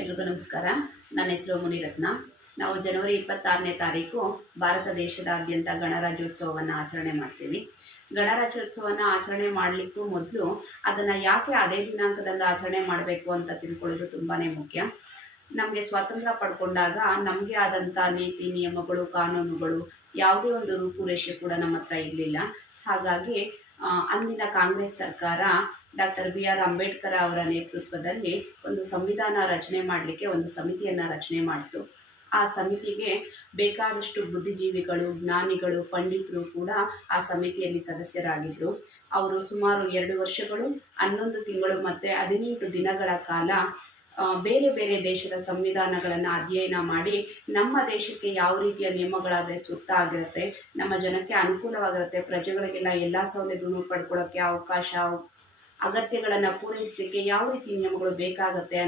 ಎಲ್ರಿಗೂ ನಮಸ್ಕಾರ. ನನ್ನ ಹೆಸರು ಮುನಿರತ್ನ. ನಾವು ಜನವರಿ 26ನೇ ತಾರೀಕು ಭಾರತ ದೇಶದಾದ್ಯಂತ ಗಣರಾಜ್ಯೋತ್ಸವವನ್ನು ಆಚರಣೆ ಮಾಡ್ತೀವಿ. ಗಣರಾಜ್ಯೋತ್ಸವವನ್ನು ಆಚರಣೆ ಮಾಡಲಿಕ್ಕೂ ಮೊದಲು ಅದನ್ನು ಯಾಕೆ ಅದೇ ದಿನಾಂಕದಂದು ಆಚರಣೆ ಮಾಡಬೇಕು ಅಂತ ತಿಳ್ಕೊಳ್ಳೋದು ತುಂಬಾ ಮುಖ್ಯ. ನಮಗೆ ಸ್ವಾತಂತ್ರ್ಯ ಪಡ್ಕೊಂಡಾಗ ನಮಗೆ ಆದಂಥ ನೀತಿ ನಿಯಮಗಳು, ಕಾನೂನುಗಳು, ಯಾವುದೇ ಒಂದು ರೂಪುರೇಷೆ ಕೂಡ ನಮ್ಮ ಹತ್ರ ಇರಲಿಲ್ಲ. ಹಾಗಾಗಿ ಅಂದಿನ ಕಾಂಗ್ರೆಸ್ ಸರ್ಕಾರ ಡಾಕ್ಟರ್ BR ಅಂಬೇಡ್ಕರ್ ಅವರ ನೇತೃತ್ವದಲ್ಲಿ ಒಂದು ಸಂವಿಧಾನ ರಚನೆ ಮಾಡಲಿಕ್ಕೆ ಒಂದು ಸಮಿತಿಯನ್ನು ರಚನೆ ಮಾಡಿತು. ಆ ಸಮಿತಿಗೆ ಬೇಕಾದಷ್ಟು ಬುದ್ಧಿಜೀವಿಗಳು, ಜ್ಞಾನಿಗಳು, ಪಂಡಿತರು ಕೂಡ ಆ ಸಮಿತಿಯಲ್ಲಿ ಸದಸ್ಯರಾಗಿದ್ದರು. ಅವರು ಸುಮಾರು 2 ವರ್ಷಗಳು, 11 ತಿಂಗಳು ಮತ್ತು 18 ದಿನಗಳ ಕಾಲ ಬೇರೆ ಬೇರೆ ದೇಶದ ಸಂವಿಧಾನಗಳನ್ನು ಅಧ್ಯಯನ ಮಾಡಿ ನಮ್ಮ ದೇಶಕ್ಕೆ ಯಾವ ರೀತಿಯ ನಿಯಮಗಳಾದರೆ ಸೂಕ್ತ ಆಗಿರುತ್ತೆ, ನಮ್ಮ ಜನಕ್ಕೆ ಅನುಕೂಲವಾಗಿರುತ್ತೆ, ಪ್ರಜೆಗಳಿಗೆಲ್ಲ ಎಲ್ಲ ಸೌಲಭ್ಯಗಳು ಪಡ್ಕೊಳ್ಳೋಕ್ಕೆ ಅವಕಾಶ, ಅಗತ್ಯಗಳನ್ನು ಪೂರೈಸಲಿಕ್ಕೆ ಯಾವ ರೀತಿ ನಿಯಮಗಳು ಬೇಕಾಗುತ್ತೆ